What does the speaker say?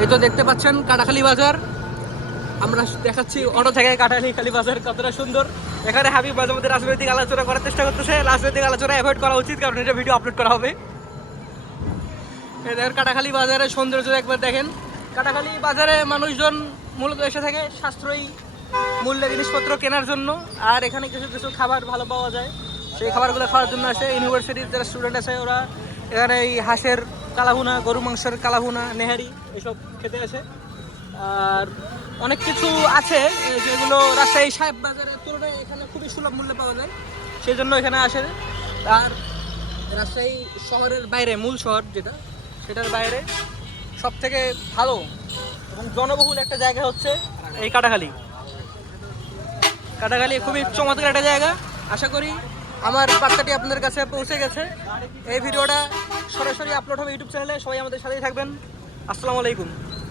এই তো দেখতে পাচ্ছেন কাটাখালি বাজার। আমরা দেখাচ্ছি অটো থেকে কাটাখালী খালি বাজার কতটা সুন্দর। এখানে হাবিব মাঝে মধ্যে রাজনৈতিক আলোচনা করার চেষ্টা করতেছে। রাজনৈতিক আলোচনা অ্যাভয়েড করা উচিত, কারণ এটা ভিডিও আপলোড করা হবে। দেখেন কাটাখালী বাজারের সৌন্দর্য একবার দেখেন। কাটাখালি বাজারে মানুষজন মূলত এসে থাকে সাশ্রয়ী মূল্যে জিনিসপত্র কেনার জন্য, আর এখানে কিছু কিছু খাবার ভালো পাওয়া যায়। সেই খাবারগুলো খাওয়ার জন্য আসে। ইউনিভার্সিটির যারা স্টুডেন্ট আছে, ওরা এখানে এই হাঁসের কালাভুনা, গরু মাংসের কালাহুনা নেহারি এসব খেতে আসে। আর অনেক কিছু আছে যেগুলো রাজশাহী সাহেব বাজারের তুলনায় এখানে খুবই সুলভ মূল্যে পাওয়া যায়। সেই জন্য এখানে আসে। আর রাজশাহী শহরের বাইরে, মূল শহর যেটা, সেটার বাইরে সব থেকে ভালো এবং জনবহুল একটা জায়গা হচ্ছে এই কাটাখালী। কাটাখালী খুবই চমৎকার একটা জায়গা। আশা করি আমার বার্তাটি আপনাদের কাছে পৌঁছে গেছে। এই ভিডিওটা সরাসরি আপলোড হবে ইউটিউব চ্যানেলে সবাই আমাদের সাথেই থাকবেন। আসসালামু আলাইকুম।